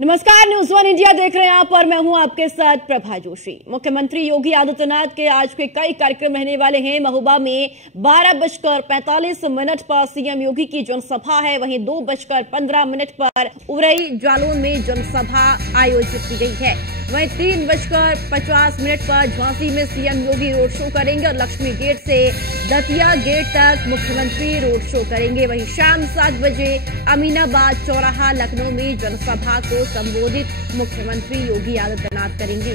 नमस्कार, news one India देख रहे हैं आप और मैं हूं आपके साथ प्रभा जोशी। मुख्यमंत्री योगी आदित्यनाथ के आज के कई कार्यक्रम रहने वाले हैं। महोबा में 12:45 पर सीएम योगी की जनसभा है, वहीं 2:15 पर उरई जालौन में जनसभा आयोजित की गई है। वहीं 3:50 पर झांसी में सीएम योगी रोड शो करेंगे और लक्ष्मी गेट से दतिया गेट तक मुख्यमंत्री रोड शो करेंगे। वहीं शाम 7 बजे अमीनाबाद चौराहा लखनऊ में जनसभा को संबोधित मुख्यमंत्री योगी आदित्यनाथ करेंगे।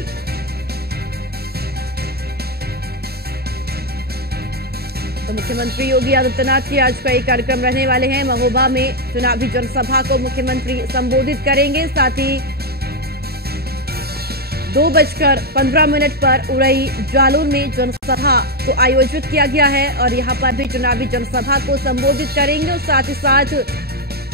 तो मुख्यमंत्री योगी आदित्यनाथ के आज कई कार्यक्रम रहने वाले हैं। महोबा में चुनावी जनसभा को मुख्यमंत्री संबोधित करेंगे। साथ ही 2:15 पर उरई जालौन में जनसभा को आयोजित किया गया है और यहां पर भी चुनावी जनसभा को संबोधित करेंगे और साथ ही साथ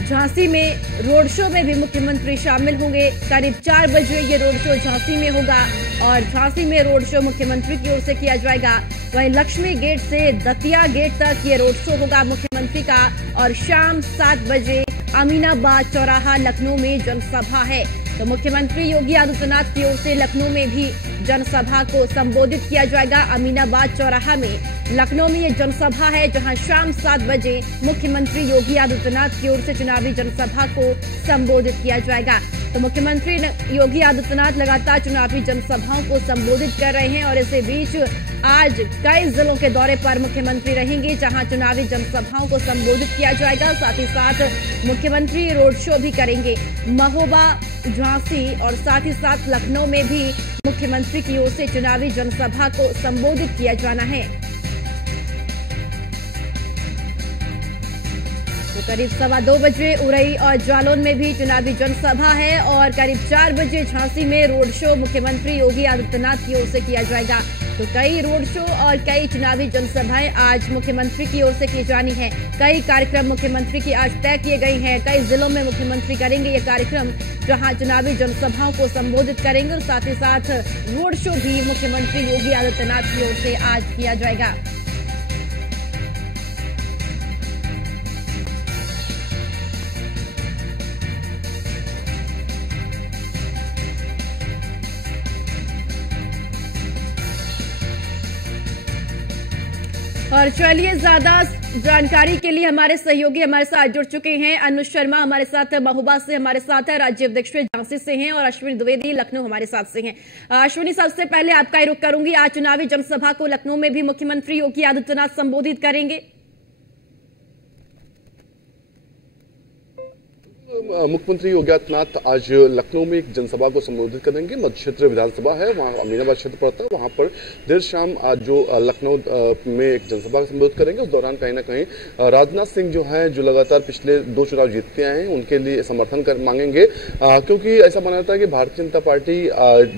झांसी में रोड शो में भी मुख्यमंत्री शामिल होंगे। करीब 4 बजे ये रोड शो झांसी में होगा और झांसी में रोड शो मुख्यमंत्री की ओर से किया जाएगा। वहीं लक्ष्मी गेट से दतिया गेट तक ये रोड शो होगा मुख्यमंत्री का और शाम 7 बजे अमीनाबाद चौराहा लखनऊ में जनसभा है। तो मुख्यमंत्री योगी आदित्यनाथ की ओर से लखनऊ में भी जनसभा को संबोधित किया जाएगा। अमीनाबाद चौराहा में लखनऊ में ये जनसभा है, जहां शाम 7 बजे मुख्यमंत्री योगी आदित्यनाथ की ओर से चुनावी जनसभा को संबोधित किया जाएगा। तो मुख्यमंत्री योगी आदित्यनाथ लगातार चुनावी जनसभाओं को संबोधित कर रहे हैं और इसी बीच आज कई जिलों के दौरे पर मुख्यमंत्री रहेंगे, जहां चुनावी जनसभाओं को संबोधित किया जाएगा। साथ ही साथ मुख्यमंत्री रोड शो भी करेंगे। महोबा, झांसी और साथ ही साथ लखनऊ में भी मुख्यमंत्री की ओर से चुनावी जनसभा को संबोधित किया जाना है। तो करीब 2:15 बजे उरई और जालौन में भी चुनावी जनसभा है और करीब 4 बजे झांसी में रोड शो मुख्यमंत्री योगी आदित्यनाथ की ओर से किया जाएगा। तो कई रोड शो और कई चुनावी जनसभाएं आज मुख्यमंत्री की ओर से की जानी है। कई कार्यक्रम मुख्यमंत्री की आज तय किए गए हैं। कई जिलों में मुख्यमंत्री करेंगे ये कार्यक्रम, जहां चुनावी जनसभाओं को संबोधित करेंगे और साथ ही साथ रोड शो भी मुख्यमंत्री योगी आदित्यनाथ की ओर से आज किया जाएगा। और चलिए, ज्यादा जानकारी के लिए हमारे सहयोगी हमारे साथ जुड़ चुके हैं। अनुज शर्मा हमारे साथ महोबा से हमारे साथ है, राजीव दीक्षित झांसी से हैं और अश्विनी द्विवेदी लखनऊ हमारे साथ से हैं। अश्विनी, सबसे पहले आपका ही रुख करूंगी। आज चुनावी जनसभा को लखनऊ में भी मुख्यमंत्री योगी आदित्यनाथ संबोधित करेंगे। मुख्यमंत्री योगी आदित्यनाथ आज लखनऊ में एक जनसभा को संबोधित करेंगे। मध्य क्षेत्र विधानसभा है, वहां अमीनाबाद क्षेत्र पड़ता है, वहां पर देर शाम आज जो लखनऊ में एक जनसभा को संबोधित करेंगे। उस दौरान कहीं ना कहीं राजनाथ सिंह जो है, जो लगातार पिछले 2 चुनाव जीतते आए हैं, उनके लिए समर्थन मांगेंगे, क्योंकि ऐसा माना जाता है कि भारतीय जनता पार्टी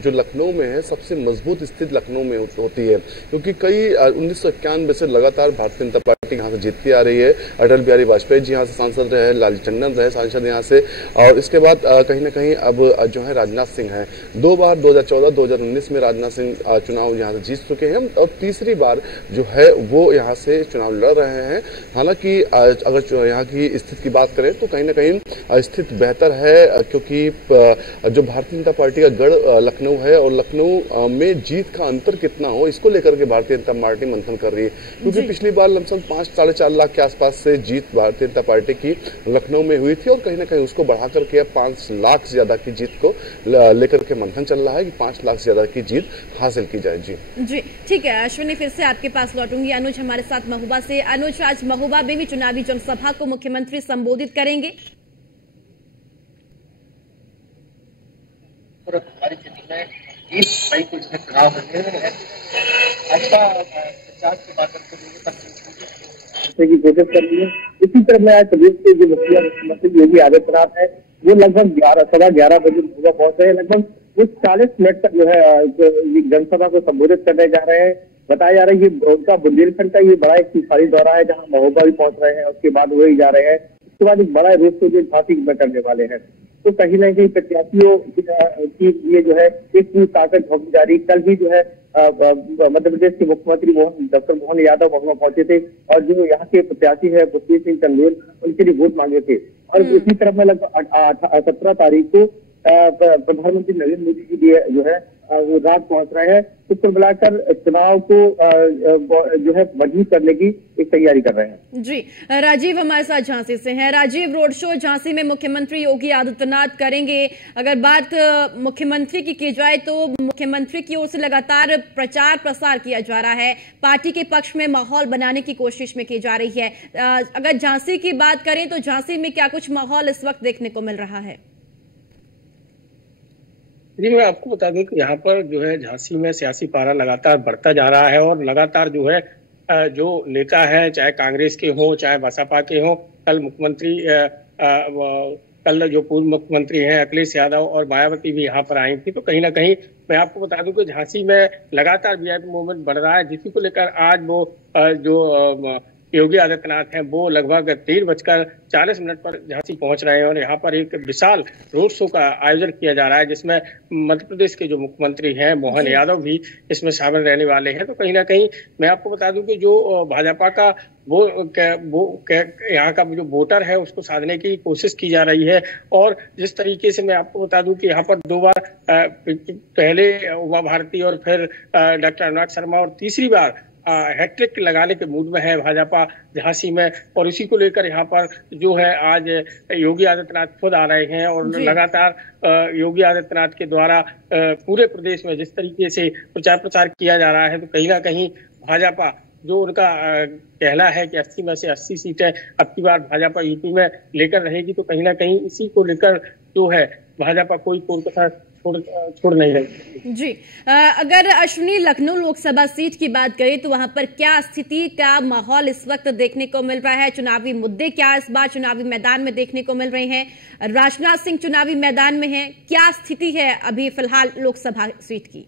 जो लखनऊ में है सबसे मजबूत स्थिति लखनऊ में होती है, क्योंकि कई 1991 से लगातार भारतीय जनता पार्टी यहाँ से जीतती आ रही है। अटल बिहारी वाजपेयी जी यहाँ से सांसद रहे, लाल टंडन रहे सांसद यहाँ से, और इसके बाद कहीं ना कहीं अब जो है राजनाथ सिंह हैं। 2 बार 2014, 2019 में राजनाथ सिंह चुनाव यहाँ से जीत चुके हैं और तीसरी बार जो है वो यहाँ से चुनाव लड़ रहे हैं। हालांकि अगर यहाँ की स्थिति की बात करें तो कहीं ना कहीं स्थिति बेहतर है, क्योंकि जो भारतीय जनता पार्टी का गढ़ लखनऊ है और लखनऊ में जीत का अंतर कितना हो, इसको लेकर के भारतीय जनता पार्टी मंथन कर रही है। क्योंकि पिछली बार लमसम 5-4.5 लाख के आसपास से जीत भारतीय जनता पार्टी की लखनऊ में हुई थी और कहीं ना कहीं उसको बढ़ाकर के 5 लाख से ज्यादा की जीत को लेकर के मंथन चल रहा है कि 5 लाख से ज्यादा की जीत हासिल की जाए। जी ठीक है अश्विनी, फिर से आपके पास लौटूंगी। अनुज हमारे साथ महोबा से। अनुज, आज महोबा में भी चुनावी जनसभा को मुख्यमंत्री संबोधित करेंगे। हमारी स्थिति में 1 मई को इसमें चुनाव होने हैं। भाजपा 50 के बाद की कोशिश कर रही है। इसी तरह मैं आज प्रदेश के जो मुख्यमंत्री योगी आदित्यनाथ है, वो लगभग 11:15 बजे महोबा पहुंच रहे हैं। लगभग वो 40 मिनट तक जो है जनसभा को संबोधित करने जा रहे हैं। बताया जा रहा है ये उनका बुंदेलखंड का ये बड़ा एक सिफारी दौरा है, जहाँ महोबा भी पहुंच रहे हैं, उसके बाद वही जा रहे हैं, उसके बाद एक बड़ा रोड शो जो झांसी में करने वाले हैं। तो कहीं ना कहीं प्रत्याशियों की ये जो है एक पूरी ताकत झोंकी जा रही। कल भी जो है मध्य प्रदेश के मुख्यमंत्री डॉक्टर मोहन यादव वहां पहुंचे थे और जो यहाँ के प्रत्याशी है पृथ्वी सिंह चंदेल, उनके लिए वोट मांगे थे। और इसी तरह में लगभग 17 तारीख को प्रधानमंत्री नरेंद्र मोदी जी भी जो है वो रात पहुंच रहे हैं। तो कुल मिलाकर चुनाव को जो है मजबूत करने की एक तैयारी कर रहे हैं। जी, राजीव हमारे साथ झांसी से हैं। राजीव, रोड शो झांसी में मुख्यमंत्री योगी आदित्यनाथ करेंगे। अगर बात मुख्यमंत्री की जाए तो मुख्यमंत्री की ओर से लगातार प्रचार प्रसार किया जा रहा है, पार्टी के पक्ष में माहौल बनाने की कोशिश में की जा रही है। अगर झांसी की बात करें तो झांसी में क्या कुछ माहौल इस वक्त देखने को मिल रहा है? जी, मैं आपको बता दूं कि यहाँ पर जो है झांसी में सियासी पारा लगातार बढ़ता जा रहा है और लगातार जो है जो नेता है, चाहे कांग्रेस के हों चाहे बसपा के हों, कल जो पूर्व मुख्यमंत्री हैं अखिलेश यादव और मायावती भी यहाँ पर आई थी। तो कहीं ना कहीं मैं आपको बता दूं कि झांसी में लगातार वीआईपी मूवमेंट बढ़ रहा है, जिसी को लेकर आज वो जो योगी आदित्यनाथ हैं वो लगभग 3:40 पर झांसी पहुंच रहे हैं और यहाँ पर एक विशाल रोड शो का आयोजन किया जा रहा है, जिसमें मध्य प्रदेश के जो मुख्यमंत्री हैं मोहन यादव भी इसमें शामिल रहने वाले हैं। तो कहीं ना कहीं मैं आपको बता दूं कि जो भाजपा का वो यहाँ का जो वोटर है उसको साधने की कोशिश की जा रही है। और जिस तरीके से मैं आपको बता दूं कि यहाँ पर 2 बार पहले उमा भारती और फिर डॉक्टर अनुराग शर्मा और तीसरी बार हैट्रिक लगाने के मूड में है भाजपा झांसी में, और इसी को लेकर यहाँ पर जो है आज योगी आदित्यनाथ खुद आ रहे हैं और लगातार योगी आदित्यनाथ के द्वारा पूरे प्रदेश में जिस तरीके से प्रचार प्रसार किया जा रहा है, तो कहीं ना कहीं भाजपा जो उनका कहना है कि 80 में से 80 सीटें अब की बार भाजपा यूपी में लेकर रहेगी, तो कहीं ना कहीं इसी को लेकर जो है भाजपा कोई कोलकाता छोड़ नहीं रही। जी, अगर अश्विनी लखनऊ लोकसभा सीट की बात करें तो वहां पर क्या स्थिति का माहौल इस वक्त देखने को मिल रहा है? चुनावी मुद्दे क्या इस बार चुनावी मैदान में देखने को मिल रहे हैं? राजनाथ सिंह चुनावी मैदान में हैं, क्या स्थिति है अभी फिलहाल लोकसभा सीट की?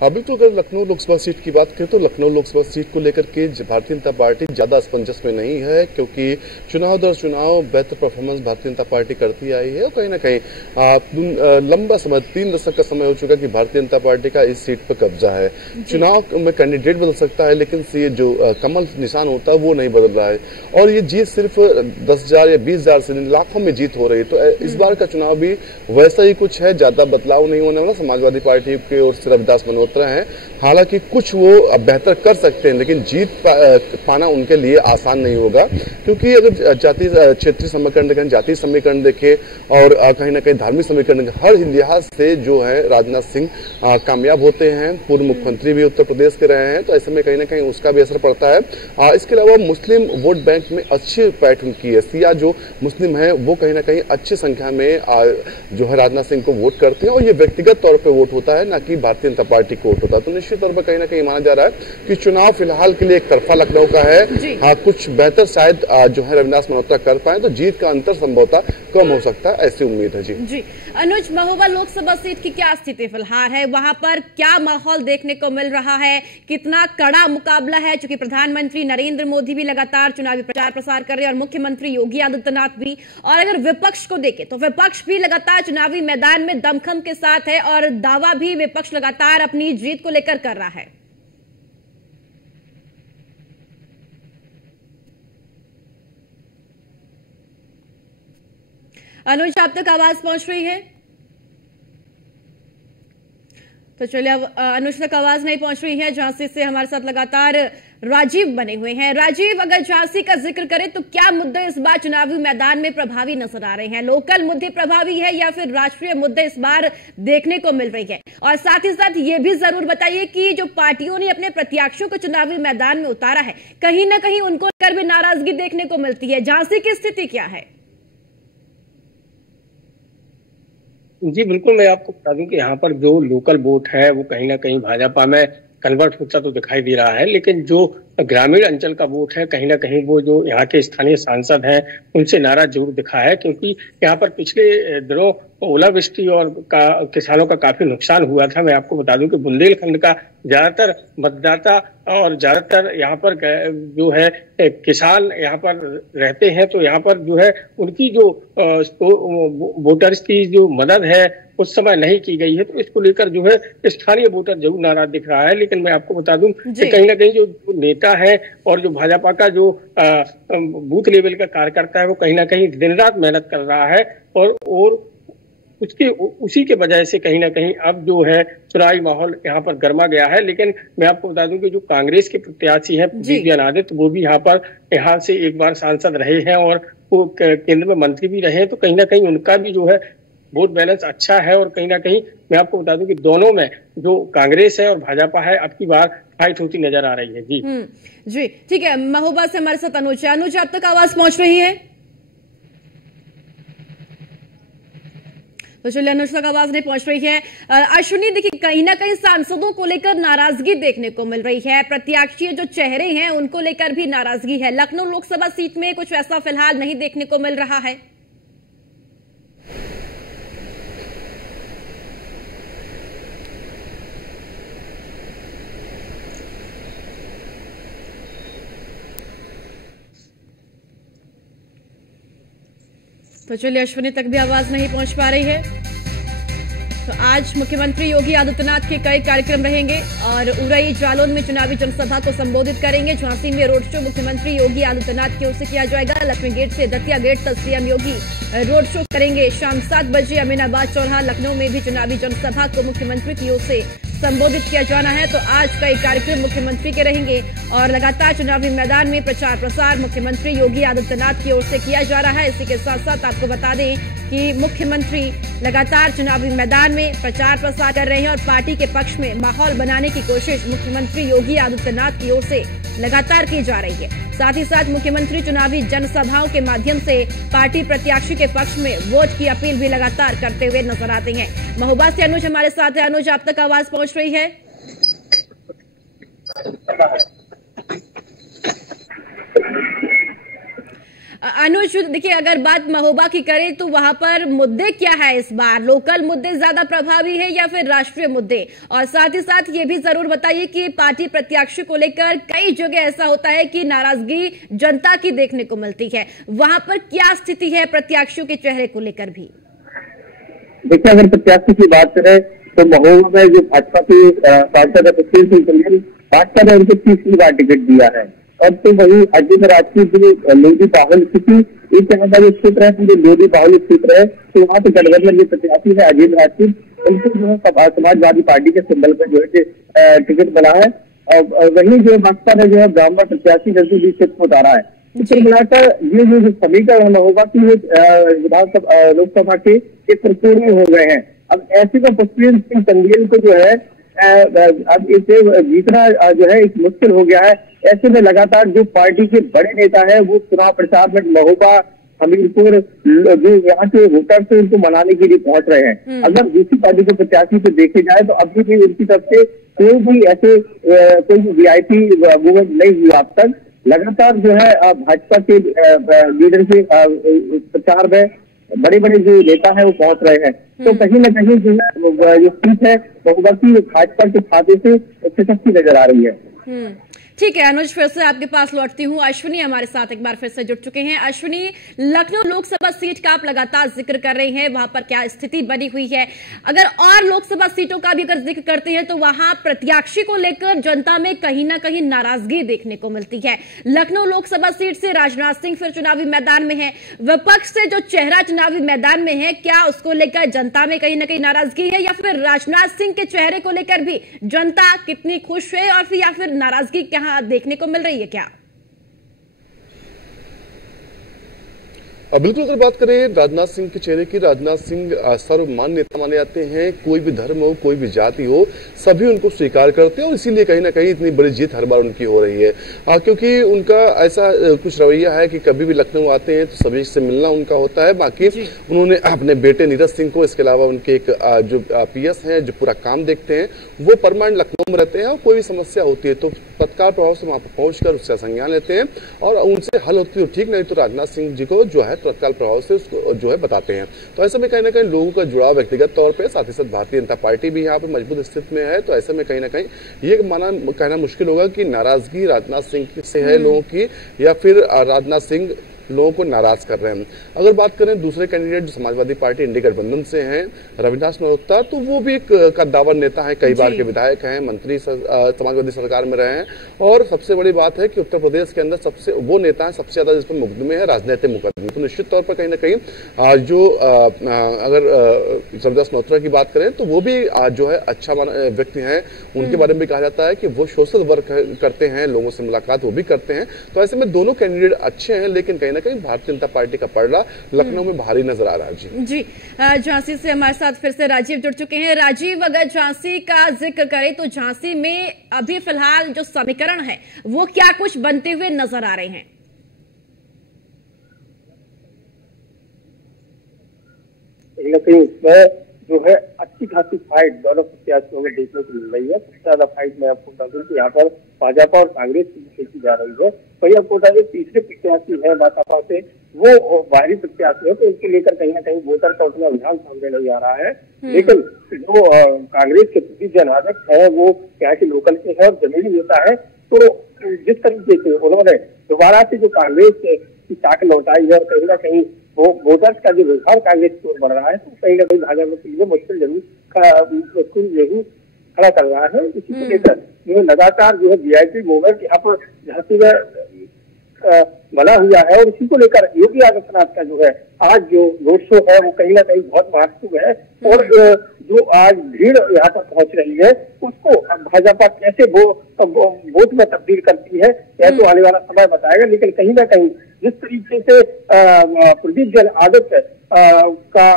अभी तो अगर लखनऊ लोकसभा सीट की बात करें तो लखनऊ लोकसभा सीट को लेकर के भारतीय जनता पार्टी ज्यादा असमंजस में नहीं है, क्योंकि चुनाव दर चुनाव बेहतर परफॉर्मेंस भारतीय जनता पार्टी करती आई है और कहीं ना कहीं लंबा समय 3 दशक का समय हो चुका कि भारतीय जनता पार्टी का इस सीट पर कब्जा है। चुनाव में कैंडिडेट बदल सकता है, लेकिन ये जो कमल निशान होता है वो नहीं बदल रहा है और ये जीत सिर्फ 10,000 या 20,000 से लाखों में जीत हो रही। तो इस बार का चुनाव भी वैसा ही कुछ है, ज्यादा बदलाव नहीं होने वाला। समाजवादी पार्टी की ओर से रविदास मल्होत्रा हैं, हालांकि कुछ वो बेहतर कर सकते हैं, लेकिन जीत पाना उनके लिए आसान नहीं होगा, क्योंकि अगर जातीय क्षेत्रीय समीकरण देखें, जातीय समीकरण देखें और कहीं ना कहीं धार्मिक समीकरण देखें, हर लिहाज से जो है राजनाथ सिंह कामयाब होते हैं। पूर्व मुख्यमंत्री भी उत्तर प्रदेश के रहे हैं, तो ऐसे में कहीं ना कहीं उसका भी असर पड़ता है। इसके अलावा मुस्लिम वोट बैंक में अच्छी पैठ उनकी है, सिया जो मुस्लिम है वो कहीं ना कहीं अच्छी संख्या में जो है राजनाथ सिंह को वोट करते हैं और ये व्यक्तिगत तौर पर वोट होता है, ना कि भारतीय जनता पार्टी को वोट होता है। तो निश्चित तौर पर कहीं ना कहीं माना जा रहा है कि चुनाव फिलहाल के लिए एक तरफा लखनऊ का है। हाँ, कुछ बेहतर शायद जो है रविदास मल्होत्रा कर पाए तो जीत का अंतर संभवतः कम हो सकता है, ऐसी उम्मीद है। जी अनुज, महोबा लोकसभा सीट की क्या स्थिति फिलहाल है? वहां पर क्या माहौल देखने को मिल रहा है? कितना कड़ा मुकाबला है? चूंकि प्रधानमंत्री नरेंद्र मोदी भी लगातार चुनावी प्रचार प्रसार कर रहे हैं और मुख्यमंत्री योगी आदित्यनाथ भी, और अगर विपक्ष को देखें तो विपक्ष भी लगातार चुनावी मैदान में दमखम के साथ है और दावा भी विपक्ष लगातार अपनी जीत को लेकर कर रहा है। अनुज, आप तक आवाज पहुंच रही है? तो चलिए, अब अनुज तक आवाज नहीं पहुंच रही है। झांसी से हमारे साथ लगातार राजीव बने हुए हैं। राजीव, अगर झांसी का जिक्र करें तो क्या मुद्दे इस बार चुनावी मैदान में प्रभावी नजर आ रहे हैं? लोकल मुद्दे प्रभावी है या फिर राष्ट्रीय मुद्दे इस बार देखने को मिल रही है? और साथ ही साथ ये भी जरूर बताइए कि जो पार्टियों ने अपने प्रत्याशियों को चुनावी मैदान में उतारा है, कहीं ना कहीं उनको लेकर भी नाराजगी देखने को मिलती है। झांसी की स्थिति क्या है? जी बिल्कुल, मैं आपको बता दूं कि यहाँ पर जो लोकल वोट है वो कहीं ना कहीं भाजपा में कन्वर्ट होता तो दिखाई दे रहा है, लेकिन जो ग्रामीण अंचल का वोट है कहीं ना कहीं वो जो यहाँ के स्थानीय सांसद हैं उनसे नाराज जरूर दिखा है, क्योंकि यहाँ पर पिछले दिनों ओलावृष्टि और किसानों का काफी नुकसान हुआ था। मैं आपको बता दूं कि बुंदेलखंड का ज्यादातर मतदाता और ज्यादातर यहाँ पर जो है किसान यहाँ पर रहते हैं, तो यहाँ पर जो है उनकी जो वोटर्स की जो मदद है उस समय नहीं की गई है, तो इसको लेकर जो है स्थानीय वोटर जरूर नाराज दिख रहा है। लेकिन मैं आपको बता दूं कि कहीं ना कहीं जो नेता नेता है और जो भाजपा का जो बूथ लेवल का कार्यकर्ता है वो कहीं ना कहीं दिन रात मेहनत कर रहा है और उसी के वजह से कहीं ना कहीं अब जो है चुनावी माहौल यहाँ पर गर्मा गया है। लेकिन मैं आपको बता दूं कि जो कांग्रेस के प्रत्याशी हैं दिव्या आदित्य, वो भी यहाँ से एक बार सांसद रहे हैं और वो केंद्र में मंत्री भी रहे हैं, तो कहीं ना कहीं उनका भी जो है वोट बैलेंस अच्छा है। और कहीं ना कहीं मैं आपको बता दूं कि दोनों में जो कांग्रेस है और भाजपा है अब की बार फाइट होती नजर आ रही है। जी ठीक है, महोबा से हमारे साथ अनुज है। अनुज, अब तक आवाज पहुंच रही है? तो चलिए, अनुज तक आवाज नहीं पहुंच रही है। अश्विनी, देखिए कहीं ना कहीं सांसदों को लेकर नाराजगी देखने को मिल रही है, प्रत्याशी जो चेहरे हैं उनको लेकर भी नाराजगी है। लखनऊ लोकसभा सीट में कुछ ऐसा फिलहाल नहीं देखने को मिल रहा है। तो चलिए, अश्विनी तक भी आवाज नहीं पहुंच पा रही है। तो आज मुख्यमंत्री योगी आदित्यनाथ के कई कार्यक्रम रहेंगे और उरई जालौन में चुनावी जनसभा को संबोधित करेंगे। झांसी में रोड शो मुख्यमंत्री योगी आदित्यनाथ की ओर से किया जाएगा। लक्ष्मी गेट से दतिया गेट तक सीएम योगी रोड शो करेंगे। शाम 7 बजे अमीनाबाद चौराहा लखनऊ में भी चुनावी जनसभा को मुख्यमंत्री की ओर से संबोधित किया जाना है। तो आज कई कार्यक्रम मुख्यमंत्री के रहेंगे और लगातार चुनावी मैदान में प्रचार प्रसार मुख्यमंत्री योगी आदित्यनाथ की ओर से किया जा रहा है। इसी के साथ साथ आपको बता दें कि मुख्यमंत्री लगातार चुनावी मैदान में प्रचार प्रसार कर रहे हैं और पार्टी के पक्ष में माहौल बनाने की कोशिश मुख्यमंत्री योगी आदित्यनाथ की ओर से लगातार की जा रही है। साथ ही साथ मुख्यमंत्री चुनावी जनसभाओं के माध्यम से पार्टी प्रत्याशी के पक्ष में वोट की अपील भी लगातार करते हुए नजर आते हैं। महोबा से अनुज हमारे साथ है। अनुज, आप तक आवाज पहुंच रही है? अनुज, देखिए अगर बात महोबा की करें तो वहां पर मुद्दे क्या है इस बार? लोकल मुद्दे ज्यादा प्रभावी है या फिर राष्ट्रीय मुद्दे? और साथ ही साथ ये भी जरूर बताइए कि पार्टी प्रत्याशी को लेकर कई जगह ऐसा होता है कि नाराजगी जनता की देखने को मिलती है, वहां पर क्या स्थिति है प्रत्याशियों के चेहरे को लेकर भी? देखिए, अगर प्रत्याशी की बात करें तो महोबा में जो भाजपा के सांसद है भाजपा ने उनको 30 बार टिकट दिया है। और तो वही अजीत राजपूत जो लोधी बाहुल स्थिति एक तरह का जो क्षेत्र है, जो लोधी बाहुल क्षेत्र है, तो वहाँ पे गठबंधन के प्रत्याशी है अजीत राजपूत, उनको जो है समाजवादी पार्टी के सिंबल पर जो है टिकट मिला है। और वही जो बसपा ने जो है ब्राह्मण प्रत्याशी नजदीक क्षेत्र को उतारा है। तो मिलाकर ये जो समीकरण होगा कि विधानसभा लोकसभा के प्रपूर्ण हो गए हैं। अब ऐसे में पुष्पेंद्र सिंह चंदेल को जो है अब इसे जीतना जो है एक मुश्किल हो गया है। ऐसे में लगातार जो पार्टी के बड़े नेता है वो चुनाव प्रचार में महोबा, हमीरपुर, जो यहाँ के वोटर से उनको मनाने के लिए पहुंच रहे हैं। अगर दूसरी पार्टी के प्रत्याशी को देखे जाए तो अभी भी उनकी तरफ से कोई भी ऐसे कोई VIP मूवमेंट नहीं हुआ अब तक। लगातार जो है भाजपा के लीडर के प्रचार में बड़े बड़े जो नेता है वो पहुंच रहे हैं। तो कहीं ना कहीं जो है जो सीट है महोबा की भाजपा के खाते से सशक्ति नजर आ रही है। ठीक है अनुज, फिर से आपके पास लौटती हूँ। अश्विनी हमारे साथ एक बार फिर से जुड़ चुके हैं। अश्विनी, लखनऊ लोकसभा सीट का आप लगातार जिक्र कर रहे हैं, वहां पर क्या स्थिति बनी हुई है? अगर और लोकसभा सीटों का भी अगर जिक्र करते हैं तो वहां प्रत्याशी को लेकर जनता में कहीं ना कहीं नाराजगी देखने को मिलती है। लखनऊ लोकसभा सीट से राजनाथ सिंह फिर चुनावी मैदान में है, विपक्ष से जो चेहरा चुनावी मैदान में है, क्या उसको लेकर जनता में कहीं ना कहीं नाराजगी है या फिर राजनाथ सिंह के चेहरे को लेकर भी जनता कितनी खुश है और या फिर नाराजगी क्या देखने को मिल रही है क्या? बिल्कुल, अगर बात करें राजनाथ सिंह के चेहरे की, राजनाथ सिंह सर्वमान्य नेता माने जाते हैं। कोई भी धर्म हो, कोई भी जाति हो, सभी उनको स्वीकार करते हैं और इसीलिए कहीं ना कहीं इतनी बड़ी जीत हर बार उनकी हो रही है। क्योंकि उनका ऐसा कुछ रवैया है कि कभी भी लखनऊ आते हैं तो सभी से मिलना उनका होता है। बाकी उन्होंने अपने बेटे नीरज सिंह को, इसके अलावा उनके एक जो PS हैं जो पूरा काम देखते हैं, वो परमानेंट लखनऊ में रहते हैं और कोई भी समस्या होती है तो तत्काल प्रभाव से वहां पर पहुंचकर उसका संज्ञान लेते हैं और उनसे हल होती है। ठीक नहीं तो राजनाथ सिंह जी को जो है तत्काल प्रभाव से उसको जो है बताते हैं। तो ऐसे में कहीं ना कहीं लोगों का जुड़ाव व्यक्तिगत तौर पे, साथ ही साथ भारतीय जनता पार्टी भी यहाँ पे मजबूत स्थिति में है। तो ऐसे में कहीं ना कहीं ये कहना मुश्किल होगा कि नाराजगी राजनाथ सिंह से है लोगों की या फिर राजनाथ सिंह लोगों को नाराज कर रहे हैं। अगर बात करें दूसरे कैंडिडेट जो समाजवादी पार्टी इंडी गठबंधन से हैं, रविदास मल्होत्रा, तो वो भी एक कद्दावर नेता है, कई बार के विधायक हैं, मंत्री समाजवादी सरकार में रहे हैं। और सबसे बड़ी बात है कि उत्तर प्रदेश के अंदर सबसे वो नेता है सबसे ज्यादा जिस पर मुकदमे हैं, राजनीतिक मुकदमे। तो निश्चित तौर पर कहीं ना कहीं जो अगर रविदास मल्होत्रा की बात करें तो वो भी जो है अच्छा व्यक्ति हैं। उनके बारे में भी कहा जाता है कि वो सोशल वर्क करते हैं, लोगों से मुलाकात वो भी करते हैं। तो ऐसे में दोनों कैंडिडेट अच्छे हैं, लेकिन कहीं ना कहीं भारतीय जनता पार्टी का पलड़ा लखनऊ में भारी नजर आ रहा है। जी झांसी से हमारे साथ फिर से राजीव जुड़ चुके हैं। राजीव, अगर झांसी का जिक्र करें तो झांसी में अभी फिलहाल जो समीकरण है वो क्या कुछ बनते हुए नजर आ रहे हैं? जो है अच्छी खासी फाइट दोनों प्रत्याशियों में देखने को मिल रही है। सबसे ज्यादा फाइट मैं आपको बता दूं कि यहाँ पर भाजपा और कांग्रेस की खेली जा रही है। वही आपको बता दें तीसरे प्रत्याशी है भाजपा से, वो बाहरी प्रत्याशी है, तो इसको लेकर कहीं ना कहीं वोटर का उतना रुझान सामने नहीं आ रहा है। लेकिन जो कांग्रेस के प्रति जनादक है वो यहाँ के लोकल के है और जमीनी नेता है। तो जिस तरीके से उन्होंने दोबारा से जो कांग्रेस की ताकत लौटाई है और कहीं ना कहीं वो वोटर्स का जो रुझान कांग्रेस की ओर बढ़ रहा है, तो कहीं ना कहीं भाजपा के लिए मुश्किल जरूर खड़ा कर रहा है। इसी को लेकर जो लगातार जो है वीआईपी मूवमेंट यहाँ पर झांसी में बना हुआ है और इसी को लेकर योगी आदित्यनाथ का जो है आज जो रोड शो है वो कहीं ना कहीं बहुत महत्वपूर्ण है। और जो आज भीड़ यहाँ तक पहुंच रही है उसको भाजपा कैसे वोट में तब्दील करती है यह तो आने वाला समय बताएगा। लेकिन कहीं ना कहीं जिस तरीके से प्रदीप जनादत का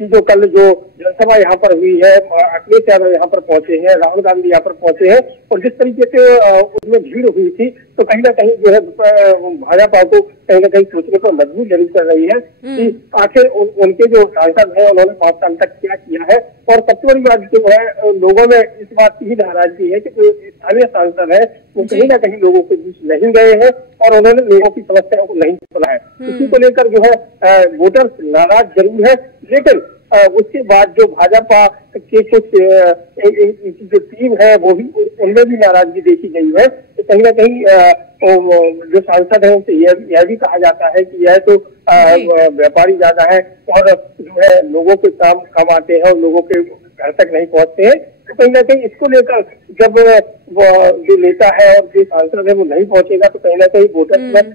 जो कल जो जनसभा यहाँ पर हुई है, अखिलेश यादव यहाँ पर पहुंचे हैं, राहुल गांधी यहाँ पर पहुंचे हैं और जिस तरीके से उसमें भीड़ हुई थी तो कहीं ना कहीं जो है भाजपा को कहीं ना कहीं सोचने पर मजबूर जरूर कर रही है कि आखिर उनके जो सांसद है उन्होंने 5 साल तक क्या किया है। और सबसे बड़ी बात जो है लोगों में इस बात की ही नाराजगी है कि जो स्थानीय सांसद है वो कहीं ना कहीं लोगों के बीच नहीं गए हैं और उन्होंने लोगों की समस्याओं को नहीं सुना है। इसी को लेकर जो है वोटर्स नाराज जरूर है। लेकिन उसके बाद जो भाजपा के कुछ जो टीम है वो भी उनमें भी नाराजगी देखी गई है। तो कहीं ना कहीं जो सांसद है उनसे यह भी कहा जाता है कि यह तो व्यापारी ज्यादा है और जो है लोगों के काम कम आते हैं और लोगों के घर तक नहीं पहुंचते हैं। तो कहीं ना कहीं इसको लेकर जब वो जो नेता है और जो सांसद है वो नहीं पहुंचेगा तो कहीं ना कहीं वोटर्स में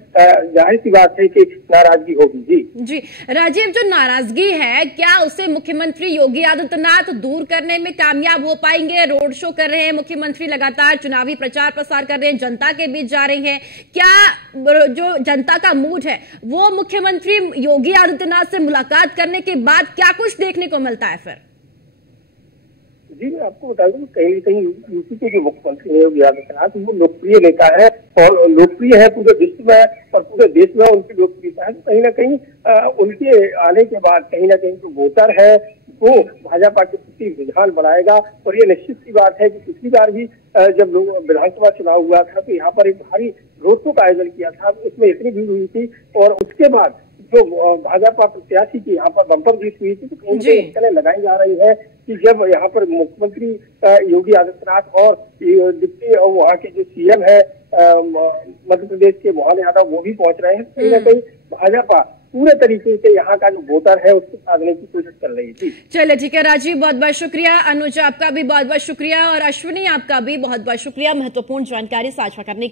जाहिर सी बात है कि नाराजगी होगी। जी राजीव, जो नाराजगी है क्या उसे मुख्यमंत्री योगी आदित्यनाथ दूर करने में कामयाब हो पाएंगे? रोड शो कर रहे हैं मुख्यमंत्री, लगातार चुनावी प्रचार प्रसार कर रहे हैं, जनता के बीच जा रहे हैं। क्या जो जनता का मूड है वो मुख्यमंत्री योगी आदित्यनाथ से मुलाकात करने के बाद क्या कुछ देखने को मिलता है? फिर जी मैं आपको बता दूं कहीं ना कहीं यूपी के जो मुख्यमंत्री है योगी आदित्यनाथ वो लोकप्रिय नेता है और लोकप्रिय है पूरे विश्व में और पूरे देश में उनकी लोकप्रियता है। तो कहीं ना कहीं उनके आने के बाद कहीं ना कहीं जो वोटर है वो भाजपा के प्रति रुझान बढ़ाएगा। और ये निश्चित सी बात है कि पिछली बार भी जब लोग विधानसभा चुनाव हुआ था तो यहाँ पर एक भारी रोड शो का आयोजन किया था, उसमें इतनी भीड़ हुई थी और उसके बाद जो भाजपा प्रत्याशी की यहाँ पर बम्पर जीत हुई थी तो कहीं इस तरह लगाई जा रही है कि जब यहाँ पर मुख्यमंत्री योगी आदित्यनाथ और डिप्टी और वहाँ के जो सीएम है मध्य प्रदेश के मोहन यादव वो भी पहुंच रहे हैं। कहीं ना कहीं भाजपा पूरे तरीके से यहाँ का जो वोटर है उसको साधने की कोशिश कर रही थी। चलिए ठीक है राजीव, बहुत बहुत शुक्रिया। अनुज आपका भी बहुत बहुत शुक्रिया और अश्विनी आपका भी बहुत बहुत शुक्रिया महत्वपूर्ण जानकारी साझा करने